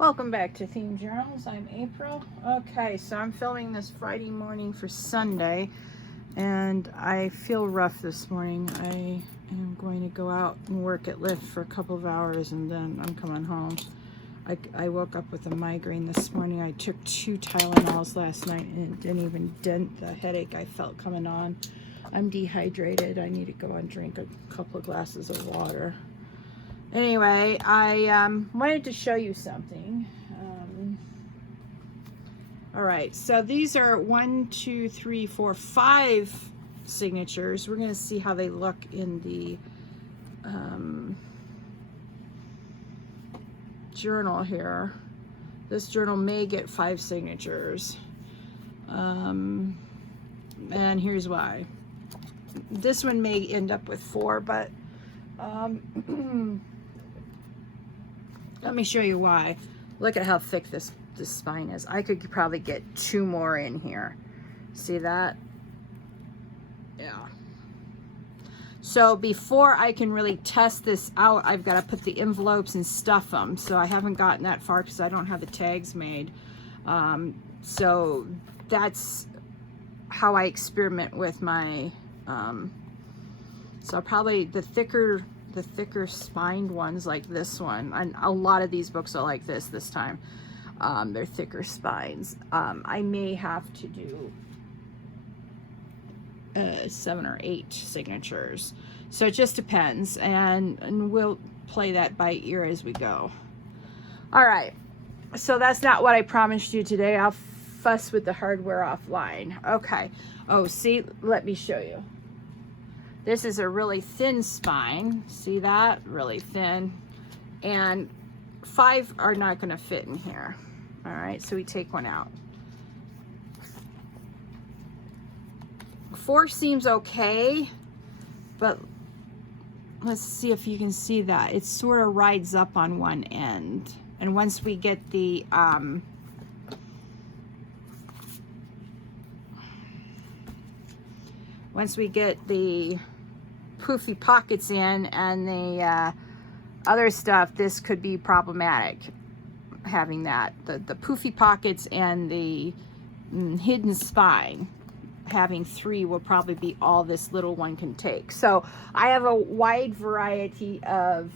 Welcome back to Themed Journals. I'm April. Okay, so I'm filming this Friday morning for Sunday, and I feel rough this morning. I am going to go out and work at Lyft for a couple of hours, and then I'm coming home. I woke up with a migraine this morning. I took 2 Tylenols last night, and it didn't even dent the headache I felt coming on. I'm dehydrated. I need to go and drink a couple of glasses of water. Anyway, I wanted to show you something. All right, so these are 1, 2, 3, 4, 5 signatures. We're going to see how they look in the journal here. This journal may get 5 signatures. And here's why. This one may end up with 4, but let me show you why. Look at how thick this spine is. I could probably get 2 more in here. See that? Yeah. So before I can really test this out, I've got to put the envelopes and stuff them. So I haven't gotten that far because I don't have the tags made. So that's how I experiment with my, so probably the thicker spined ones like this one, and a lot of these books are like this time. They're thicker spines. I may have to do 7 or 8 signatures, so it just depends, and we'll play that by ear as we go. All right, so that's not what I promised you today. I'll fuss with the hardware offline. Okay. Oh, see, let me show you. This is a really thin spine. See that? Really thin. And 5 are not going to fit in here. All right, so we take one out. 4 seems okay, but let's see if you can see that. It sort of rides up on one end. And once we get the poofy pockets in and the other stuff, this could be problematic, having that. The poofy pockets and the hidden spine, having 3 will probably be all this little one can take. So I have a wide variety of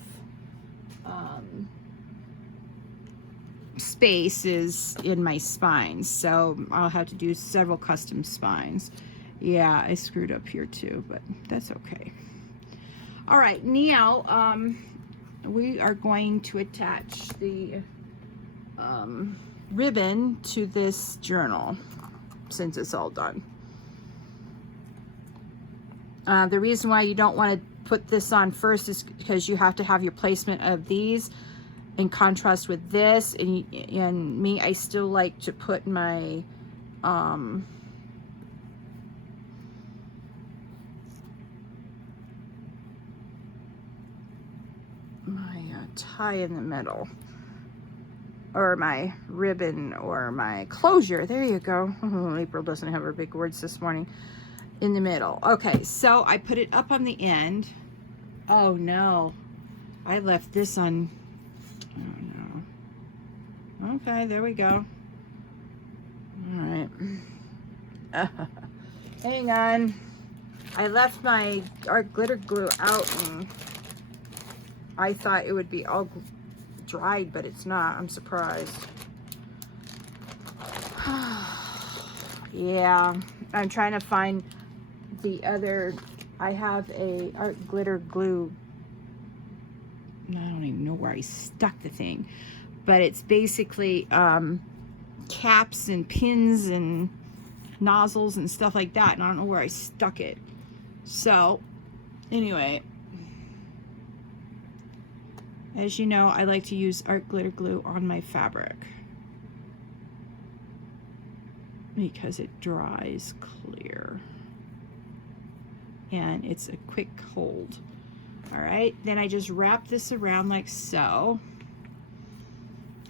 spaces in my spines, so I'll have to do several custom spines. Yeah, I screwed up here too, but that's okay. All right, now we are going to attach the ribbon to this journal since it's all done. The reason why you don't want to put this on first is because you have to have your placement of these in contrast with this, and me, I still like to put my tie in the middle, or my ribbon, or my closure. There you go. April doesn't have her big words this morning. In the middle. Okay, so I put it up on the end. Oh no, I left this on. Oh no. Okay, there we go. All right. Hang on. I left my art glitter glue out, and I thought it would be all dried, but it's not. I'm surprised. Yeah, I'm trying to find the other. I have a art glitter glue. I don't even know where I stuck the thing, but it's basically caps and pins and nozzles and stuff like that, and I don't know where I stuck it. So anyway, as you know, I like to use art glitter glue on my fabric because it dries clear and it's a quick hold. All right, then I just wrap this around like so,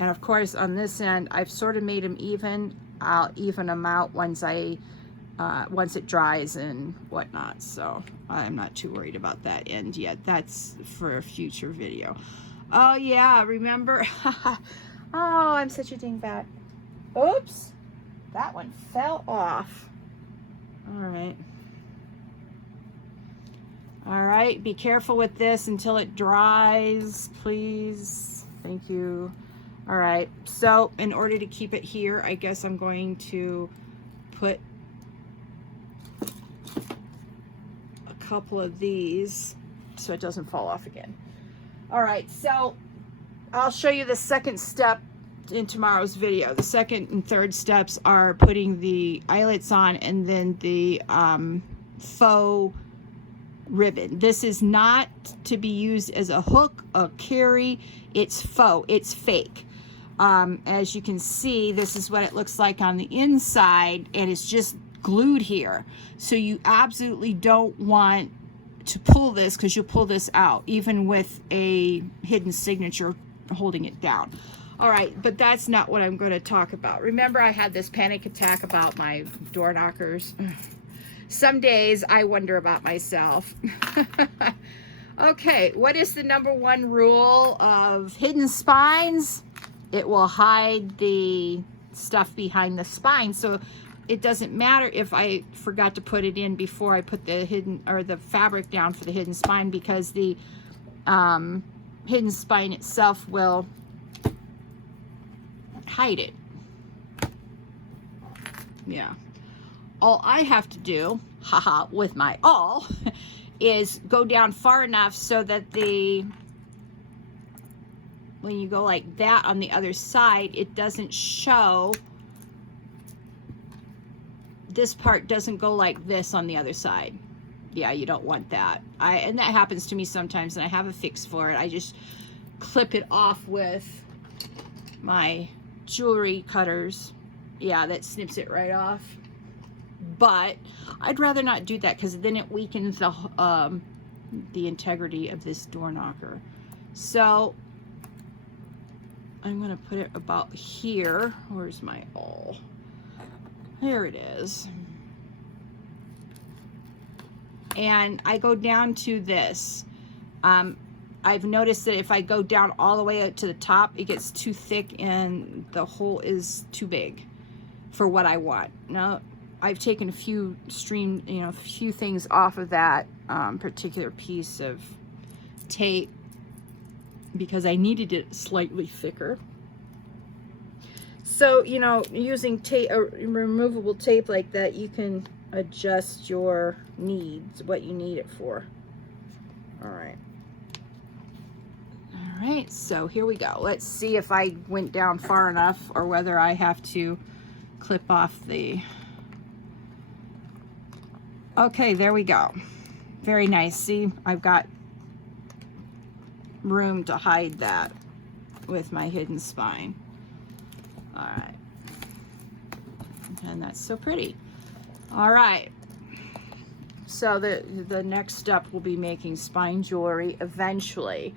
and of course on this end I've sort of made them even. I'll even them out once it dries and whatnot, so I'm not too worried about that end yet. That's for a future video. Oh yeah, remember Oh, I'm such a dingbat. Oops. That one fell off. All right. All right, be careful with this until it dries, please. Thank you. All right, so in order to keep it here, I guess I'm going to put a couple of these so it doesn't fall off again. All right, so I'll show you the second step in tomorrow's video. The second and third steps are putting the eyelets on and then the faux ribbon. This is not to be used as a hook, a carry. It's faux, it's fake. As you can see, this is what it looks like on the inside, and it's just glued here. So you absolutely don't want to pull this, because you'll pull this out even with a hidden signature holding it down. All right, but that's not what I'm going to talk about. Remember, I had this panic attack about my door knockers. Some days I wonder about myself. Okay, what is the #1 rule of hidden spines? It will hide the stuff behind the spine. So it doesn't matter if I forgot to put it in before I put the hidden or the fabric down for the hidden spine, because the hidden spine itself will hide it. Yeah. All I have to do, haha, with my awl, is go down far enough so that when you go like that on the other side, it doesn't show. This part doesn't go like this on the other side. Yeah, you don't want that. And that happens to me sometimes, and I have a fix for it. I just clip it off with my jewelry cutters. Yeah, that snips it right off. But I'd rather not do that, because then it weakens the integrity of this door knocker. So I'm going to put it about here. Where's my awl? There it is. And I go down to this. I've noticed that if I go down all the way up to the top, it gets too thick and the hole is too big for what I want. Now, I've taken a few few things off of that particular piece of tape because I needed it slightly thicker. So, using tape, removable tape like that, you can adjust your needs, what you need it for. All right. All right, so here we go. Let's see if I went down far enough or whether I have to clip off the... Okay, there we go. Very nice. See, I've got room to hide that with my hidden spine. All right. And that's so pretty. All right. So the next step will be making spine jewelry eventually.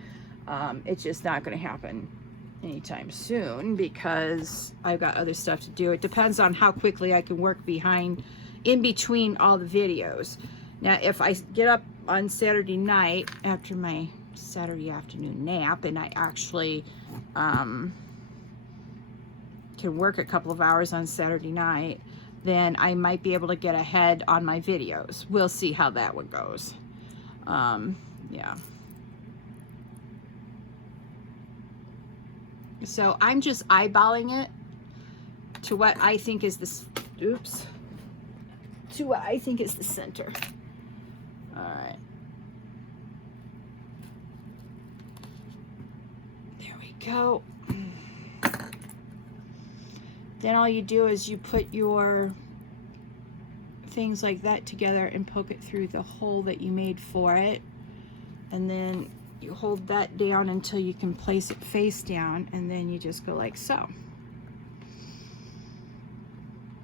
It's just not going to happen anytime soon because I've got other stuff to do. It depends on how quickly I can work in between all the videos. Now, if I get up on Saturday night after my Saturday afternoon nap and I actually can work a couple of hours on Saturday night, then I might be able to get ahead on my videos. We'll see how that one goes. Yeah. So I'm just eyeballing it to what I think is to what I think is the center. All right. There we go. Then all you do is you put your things like that together and poke it through the hole that you made for it. And then you hold that down until you can place it face down, and then you just go like so.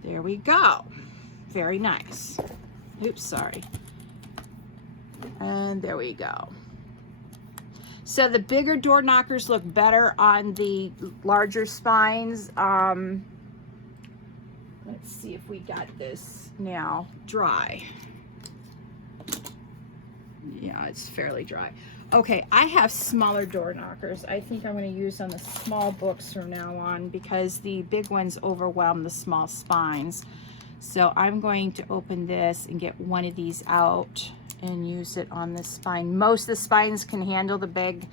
There we go. Very nice. Oops, sorry. And there we go. So the bigger door knockers look better on the larger spines. Let's see if we got this now dry. Yeah, it's fairly dry. Okay, I have smaller door knockers. I think I'm going to use on the small books from now on because the big ones overwhelm the small spines. So I'm going to open this and get one of these out and use it on this spine. Most of the spines can handle the big,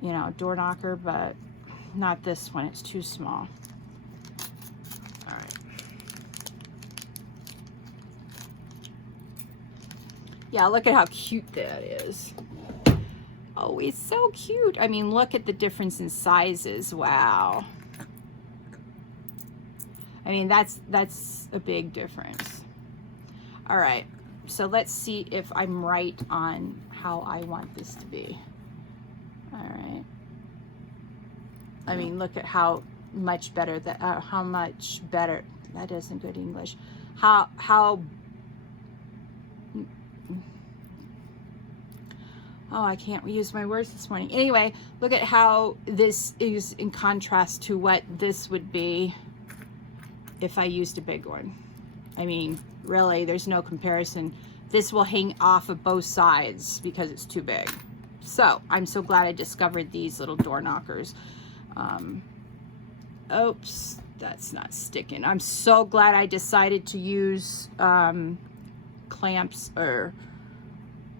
you know, door knocker, but not this one. It's too small. All right. Yeah, look at how cute that is. Oh, it's so cute. I mean, look at the difference in sizes. Wow. I mean, that's a big difference. All right, so let's see if I'm right on how I want this to be. All right. I mean, look at how much better that, that isn't good English. Oh, I can't use my words this morning. Anyway, look at how this is in contrast to what this would be if I used a big one. I mean, really, there's no comparison. This will hang off of both sides because it's too big. So I'm so glad I discovered these little door knockers. Oops, that's not sticking. I'm so glad I decided to use clamps or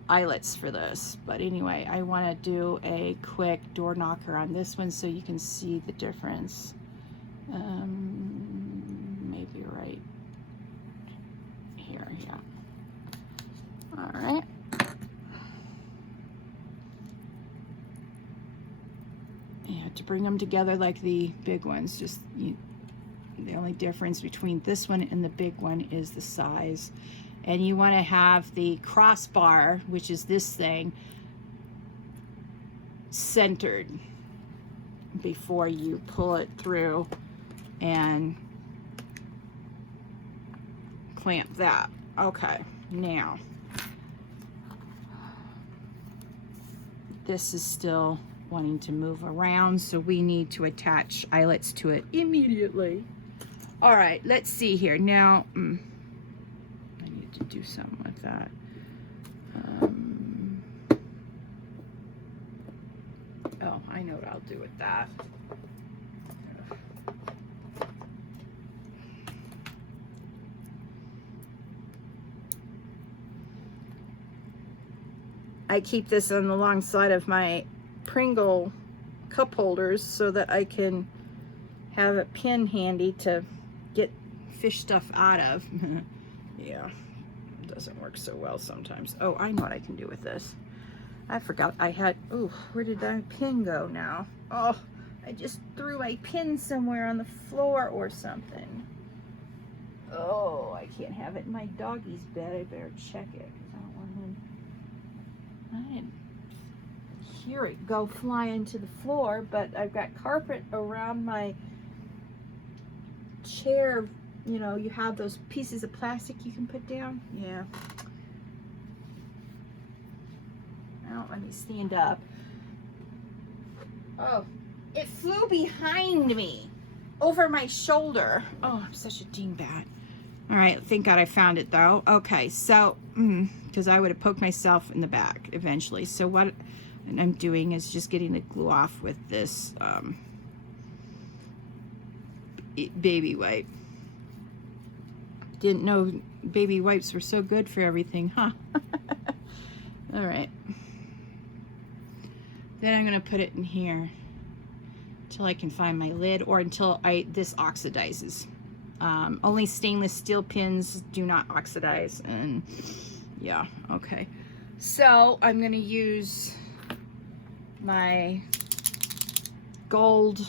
eyelets for this. But anyway, I want to do a quick door knocker on this one so you can see the difference. Maybe right here, yeah. All right. Yeah, to bring them together like the big ones, just the only difference between this one and the big one is the size. And you want to have the crossbar, which is this thing, centered before you pull it through and clamp that. Okay, now this is still wanting to move around, so we need to attach eyelets to it immediately. All right, let's see here. Now, I need to do something with that. Oh, I know what I'll do with that. I keep this on the long side of my Pringle cup holders so that I can have a pin handy to get fish stuff out of. Yeah, it doesn't work so well sometimes. Oh, I know what I can do with this. I forgot I had, oh, where did that pin go now? Oh, I just threw a pin somewhere on the floor or something. Oh, I can't have it in my doggy's bed. I better check it because I don't want him. I didn't hear it go flying to the floor, but I've got carpet around my chair. You know, you have those pieces of plastic you can put down. Yeah. Now let me stand up. Oh, it flew behind me over my shoulder. Oh, I'm such a dingbat. All right, thank God I found it though. Okay, so because I would have poked myself in the back eventually. So what I'm doing is just getting the glue off with this baby wipe. Didn't know baby wipes were so good for everything, huh? All right. Then I'm gonna put it in here until I can find my lid, or until this oxidizes. Only stainless steel pins do not oxidize, and yeah, okay. So I'm gonna use my gold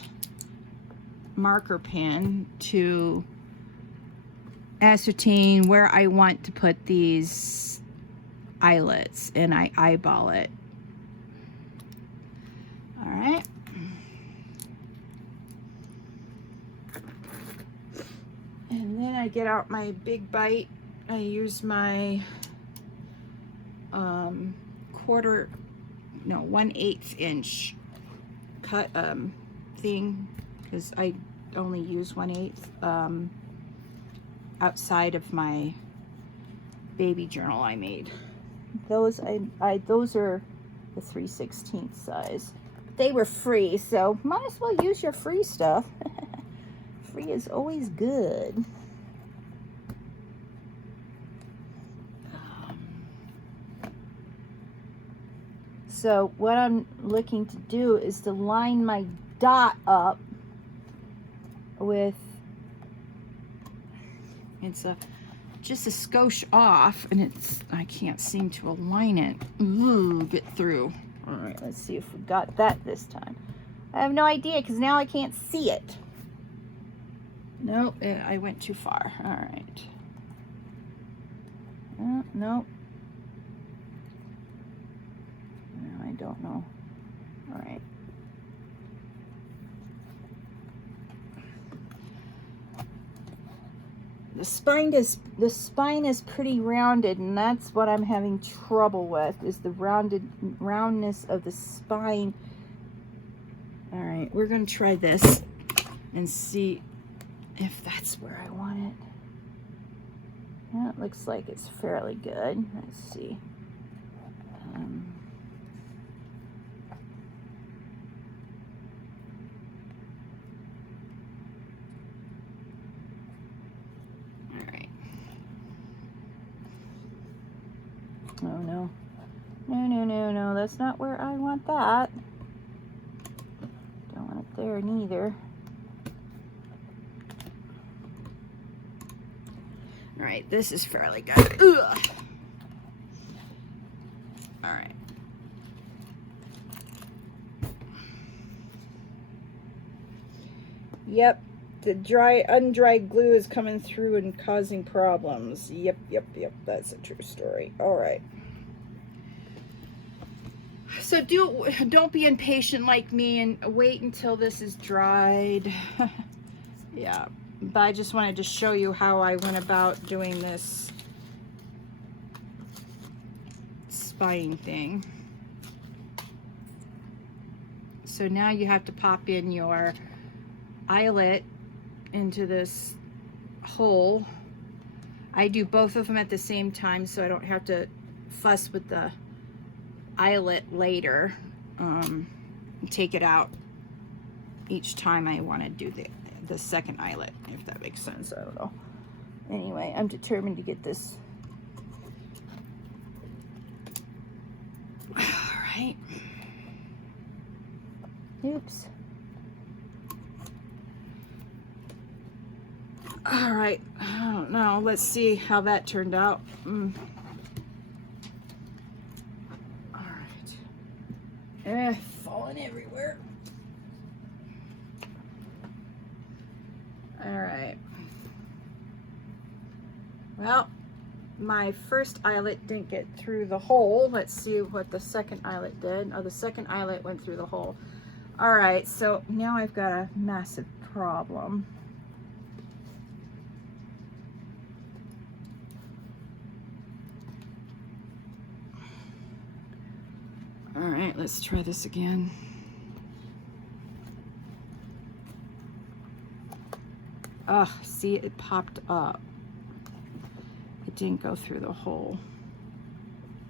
marker pen to ascertain where I want to put these eyelets, and I eyeball it. All right. And then I get out my big bite. I use my 1/8 inch cut thing, because I only use 1/8 outside of my baby journal I made. Those are the 3/16 size. They were free, so might as well use your free stuff. Free is always good. So what I'm looking to do is to line my dot up with, it's just a skosh off, and I can't seem to align it. Ooh, get through. All right, let's see if we got that this time. I have no idea because now I can't see it. Nope, I went too far. All right. Nope. I don't know. All right. The spine is pretty rounded, and that's what I'm having trouble with, is the roundness of the spine. All right, we're going to try this and see if that's where I want it. Yeah, it looks like it's fairly good. Let's see. Oh no. No, that's not where I want that. Don't want it there neither. All right, this is fairly good. Ugh. All right. Yep, the undried glue is coming through and causing problems. Yep, that's a true story. All right. So don't be impatient like me and wait until this is dried. Yeah, but I just wanted to show you how I went about doing this spine thing. So now you have to pop in your eyelet into this hole. I do both of them at the same time so I don't have to fuss with the eyelet later. Take it out each time I want to do the second eyelet, if that makes sense. I don't know. Anyway, I'm determined to get this. All right. Oops. All right, I don't know. Let's see how that turned out. All right. Falling everywhere. All right. Well, my first eyelet didn't get through the hole. Let's see what the second eyelet did. Oh, the second eyelet went through the hole. All right, so now I've got a massive problem. All right, let's try this again. Oh, see, it popped up. It didn't go through the hole.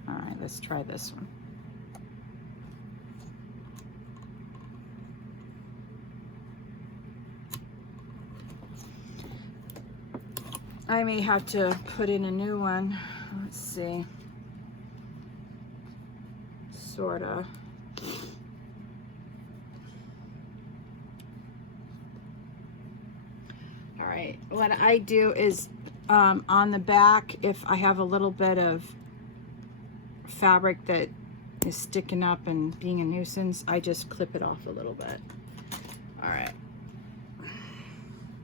All right, let's try this one. I may have to put in a new one. Let's see. Sorta. All right, what I do is on the back, if I have a little bit of fabric that is sticking up and being a nuisance, I just clip it off a little bit. All right.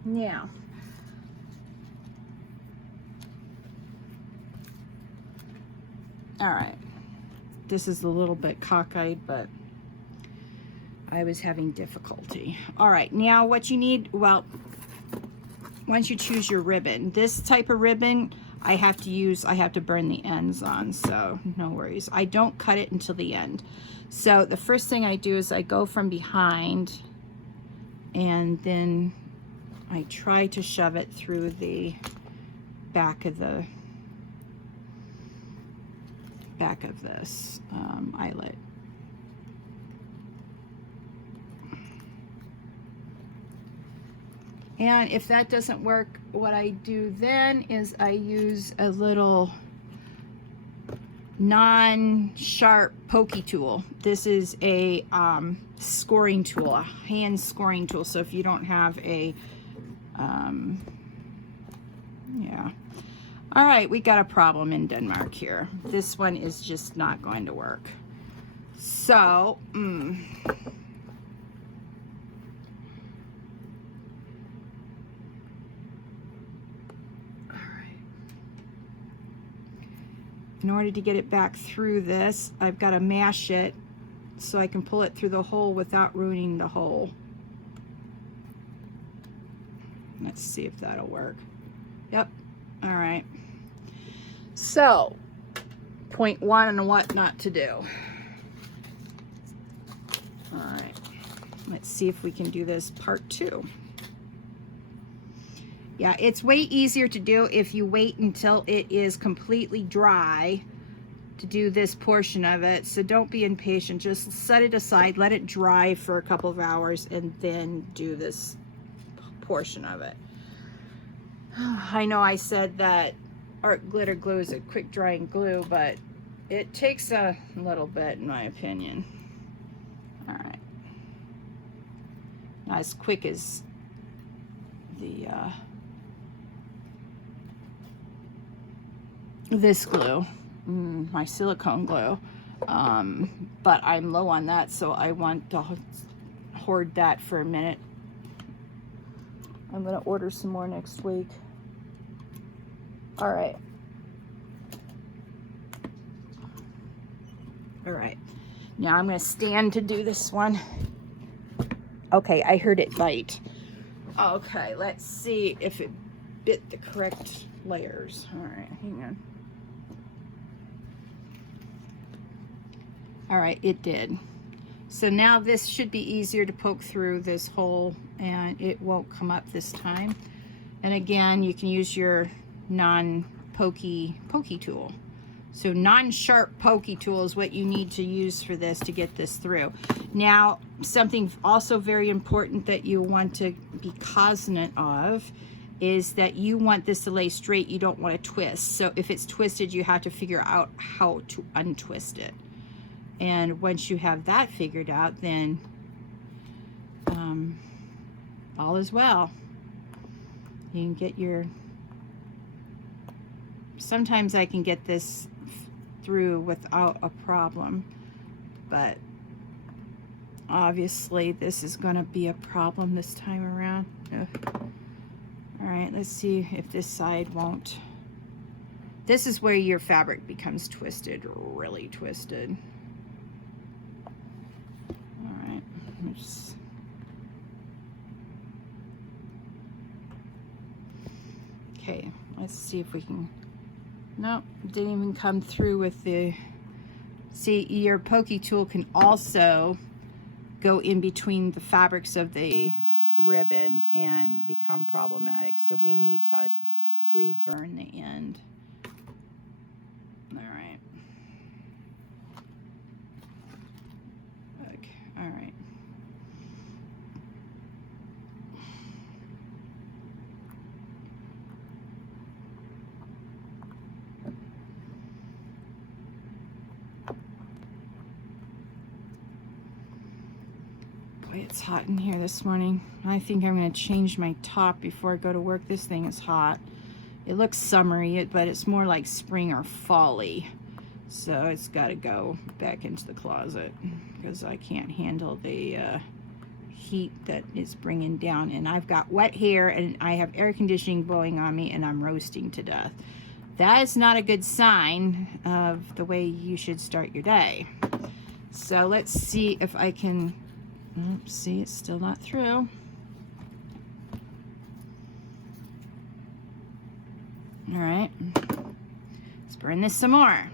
Now, all right. This is a little bit cockeyed, but I was having difficulty. All right, now what you need, well, once you choose your ribbon, this type of ribbon I have to burn the ends on, so no worries. I don't cut it until the end. So the first thing I do is I go from behind, and then I try to shove it through the back of this eyelet. And if that doesn't work, what I do then is I use a little non-sharp pokey tool. This is a scoring tool, a hand scoring tool. So if you don't have a, yeah. All right, we got a problem in Denmark here. This one is just not going to work. So, in order to get it back through this, I've got to mash it so I can pull it through the hole without ruining the hole. Let's see if that'll work. Yep. All right. So, point one on what not to do. All right. Let's see if we can do this part two. Yeah, it's way easier to do if you wait until it is completely dry to do this portion of it. So don't be impatient. Just set it aside, let it dry for a couple of hours, and then do this portion of it. I know I said that art glitter glue is a quick drying glue, but it takes a little bit in my opinion. All right. Not as quick as the this glue, my silicone glue, but I'm low on that, so I want to hoard that for a minute. I'm gonna order some more next week. All right. All right, now I'm gonna stand to do this one. Okay, I heard it bite. Okay, let's see if it bit the correct layers. All right, hang on. All right, it did. So now this should be easier to poke through this hole, and it won't come up this time. And again, you can use your non-pokey tool. So non-sharp pokey tool is what you need to use for this to get this through. Now, something also very important that you want to be cognizant of is that you want this to lay straight. You don't want to twist. So if it's twisted, you have to figure out how to untwist it. And once you have that figured out, then all is well. You can get your, sometimes I can get this through without a problem, but obviously this is going to be a problem this time around. Ugh. All right, let's see if this side won't. This is where your fabric becomes twisted, really twisted. All right, oops. Okay, let's see if we can. Nope, didn't even come through with the. See, your pokey tool can also go in between the fabrics of the ribbon and become problematic. So we need to re-burn the end. All right. Okay, all right. It's hot in here this morning. I think I'm going to change my top before I go to work. This thing is hot. It looks summery, but it's more like spring or fall-y. So it's got to go back into the closet because I can't handle the heat that it's bringing down. And I've got wet hair and I have air conditioning blowing on me and I'm roasting to death. That is not a good sign of the way you should start your day. So let's see if I can. Oops, see, it's still not through. All right, let's burn this some more.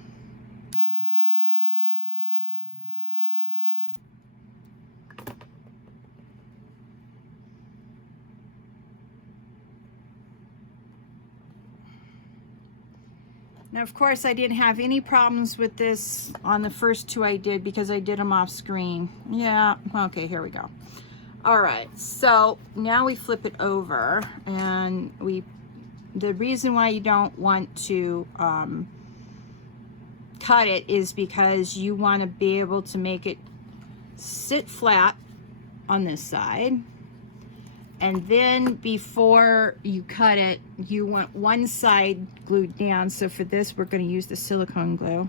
Now, of course, I didn't have any problems with this on the first two I did because I did them off screen. Yeah, okay, here we go. All right, so now we flip it over, and the reason why you don't want to cut it is because you want to be able to make it sit flat on this side, and then before you cut it, you want one side glued down. So for this, we're going to use the silicone glue.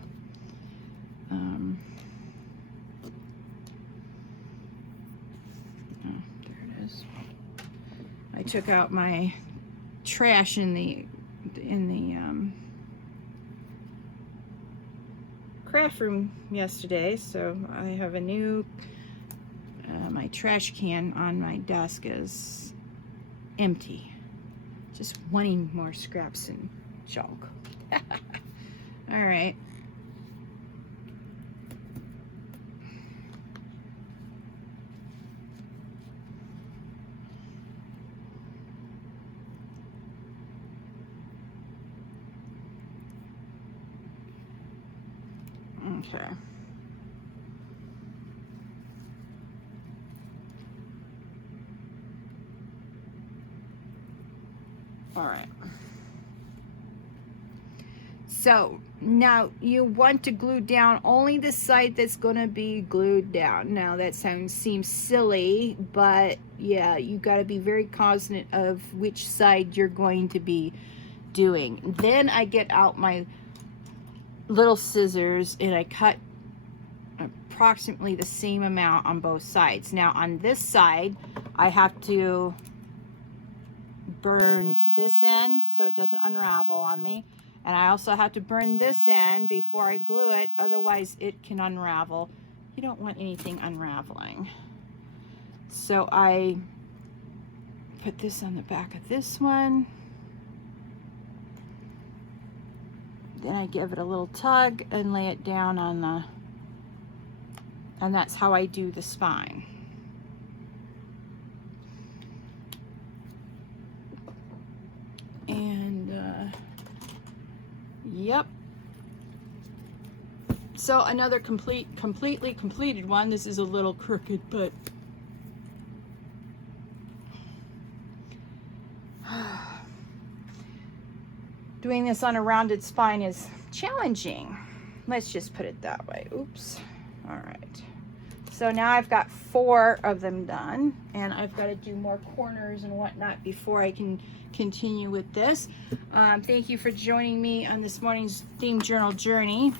I took out my trash in the craft room yesterday, so I have a new my trash can on my desk is empty, just wanting more scraps and junk. All right. Okay. All right. So now you want to glue down only the side that's going to be glued down. Now that seems silly, but yeah, you got to be very cognizant of which side you're going to be doing. Then I get out my little scissors and I cut approximately the same amount on both sides. Now on this side, I have to burn this end so it doesn't unravel on me, and I also have to burn this end before I glue it, otherwise it can unravel. You don't want anything unraveling. So I put this on the back of this one, then I give it a little tug and lay it down on the, and that's how I do the spine. And yep. So another completely completed one. This is a little crooked, but doing this on a rounded spine is challenging. Let's just put it that way. Oops. All right. So now I've got 4 of them done, and I've got to do more corners and whatnot before I can continue with this. Thank you for joining me on this morning's Themed Journal journey.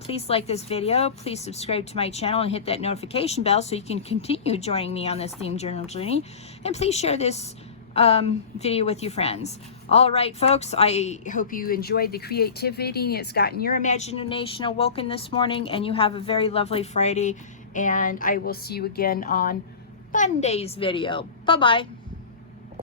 Please like this video. Please subscribe to my channel and hit that notification bell so you can continue joining me on this Themed Journal journey. And please share this video with your friends. All right, folks, I hope you enjoyed the creativity. It's gotten your imagination awoken this morning, and you have a very lovely Friday. And I will see you again on Monday's video. Bye-bye.